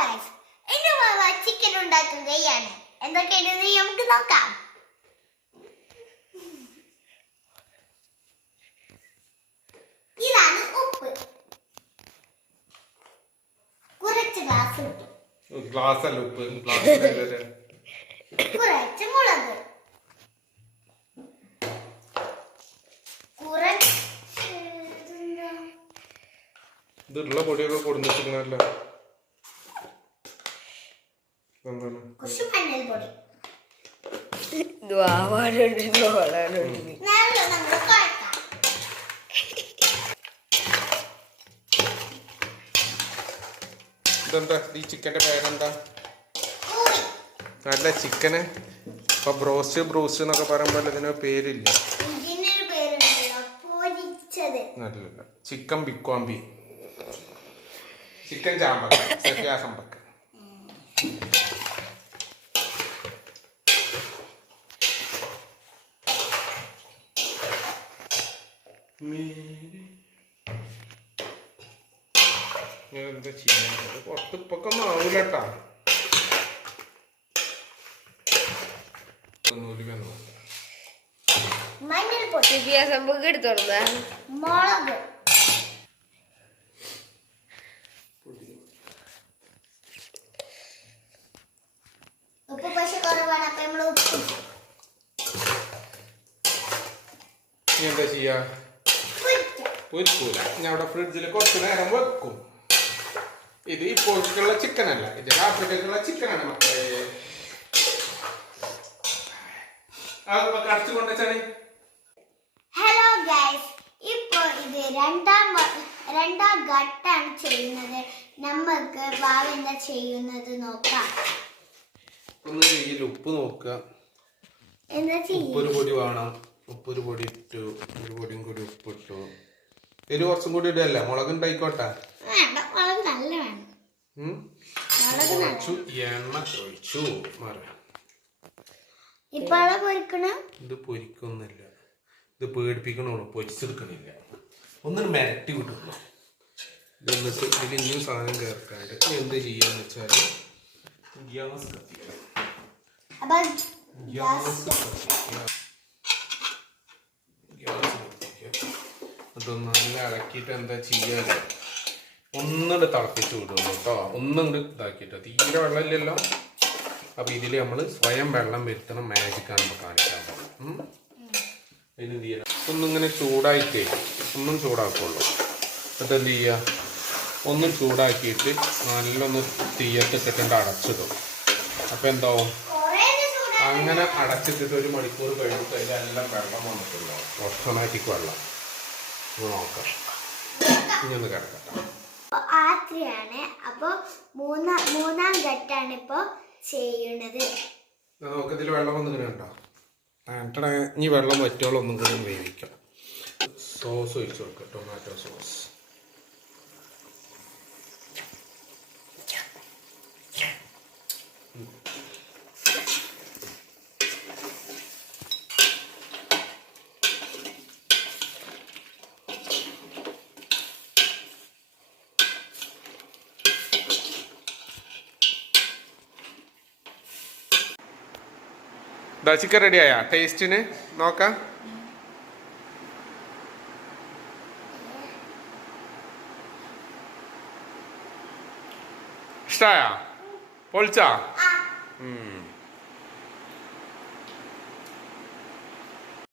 Guys, എന്റെ mama chicken ഉണ്ടാക്കുകയാണ്. എന്തൊക്കെയാണെന്ന് നമുക്ക് നോക്കാം. ഇതാണ് ഉപ്പ്, കുറച്ച് ഗ്ലാസ് അല്ല ഉപ്പ്, കുറച്ച് മുളക്, ഇതുള്ള പൊടിയൊക്കെ കൊടുത്തിട്ടുണ്ടല്ലോ. കുറച്ച് മഞ്ഞൾപ്പൊടി, ഇതെന്താ ഈ ചിക്കന്റെ പേരെന്താ? നല്ല ചിക്കന് ഇപ്പൊ ബ്രോസ്റ്റ് എന്നൊക്കെ പറയുമ്പോൾ ഇതിന് പേരില്ല. നല്ല ചിക്കൻ ബിക്വാമ്പി, ചിക്കൻ ചാമ്പക്ക, സഫ്യാസമ്പക്ക. എന്താ ചെയ്യുന്നത്? പുറത്ത് ഇപ്പൊക്കൊന്നും ആവൂലട്ടാ. മഞ്ഞൾപ്പൊടി എടുത്തോളൂ, മുളക്, ഉപ്പ് പക്ഷെ കുറവാണ്, അപ്പൊ നമ്മള് ഉപ്പ്. എന്താ ചെയ്യാ? പൊരിക്കൂല. ഞാൻ അവിടെ ഫ്രിഡ്ജിൽ കുറച്ച് നേരം വെക്കും. ഇത് ഇപ്പോഴേക്കുള്ള ചിക്കൻ അല്ല, ഇത് രാത്രിക്കുള്ള ചിക്കനാണ് മക്കളെ. കടച്ചു കൊണ്ടുവച്ചാണ്. ഹലോ ഗൈസ്, ഇപ്പൊ ഇത് രണ്ടാം ഘട്ടാണ് ചെയ്യുന്നത്. നമുക്ക് വാവ എന്താ ചെയ്യുന്നത് നോക്കാം. ഒന്ന് ചെയ്യില്ല, ഉപ്പ് നോക്കുക. ഉപ്പൊരു പൊടി വേണം. ഉപ്പൊരു പൊടി ഇട്ടു, ഒരു പൊടിയും കൂടി ഉപ്പിട്ടു. എരി കുറച്ചും കൂടി ഇടല്ല, മുളക് ഉണ്ടായിക്കോട്ടെ. കുറച്ചു എണ്ണ ഒഴിച്ചു. ഇത് പൊരിക്കൊന്നുമില്ല, ഇത് പേടിപ്പിക്കണോളൂ, പൊരിച്ചെടുക്കണില്ല. ഒന്നും മിരട്ടി വിട്ടുള്ളൂ. എന്നിട്ട് ഇതിൽ ഇനിയും സാധനം ചേർക്കാണ്ട് എന്ത് ചെയ്യാന്ന് വെച്ചാല് ഗ്യാസ് കത്തിക്കണം. അതൊന്ന് നല്ല ഇളക്കിയിട്ട് എന്താ ചെയ്യാല്, ഒന്നുകൂടെ തിളപ്പിച്ച് വിടുള്ളൂ കേട്ടോ. ഒന്നും ഇതാക്കിട്ടോ, തീരെ വെള്ളമില്ലല്ലോ. അപ്പൊ ഇതില് നമ്മള് സ്വയം വെള്ളം വരുത്തണം. മാജിക്കാണ് ഇപ്പൊ കാണിക്കാൻ പോകുന്നത്. അതിന് എന്ത് ചെയ്യണം, ഒന്നിങ്ങനെ ചൂടായിട്ടേ, ഒന്നും ചൂടാക്കുള്ളൂ. എന്നിട്ട് എന്ത് ചെയ്യുക, ഒന്നും ചൂടാക്കിയിട്ട് നല്ലൊന്ന് തീയത്തിട്ടിട്ട് അടച്ചിടും. അപ്പൊ എന്താവും, അങ്ങനെ അടച്ചിട്ടിട്ട് 1 മണിക്കൂർ കഴിഞ്ഞിട്ട് അതിലെല്ലാം വെള്ളം വന്നിട്ടുണ്ടാവും, ഓട്ടോമാറ്റിക് വെള്ളം. നോക്കാം, ഇനി ഒന്ന് കിടക്കട്ടെ. ആത്രയാണ്. അപ്പൊ മൂന്നാം ഘട്ടാണ് ഇപ്പൊ ചെയ്യുന്നത്. നമുക്കിതിൽ വെള്ളം വന്നിങ്ങനെ ഉണ്ടോ? ഇനി വെള്ളം വറ്റോളം ഒന്നും കൂടി വേവിക്കാം. സോസ് ഒഴിച്ചു കൊടുക്കാം, ടൊമാറ്റോ സോസ്. ചിക്കൻ റെഡിയായ ടേസ്റ്റിന് നോക്കാം. ഇഷ്ടായ? പൊളിച്ചാ?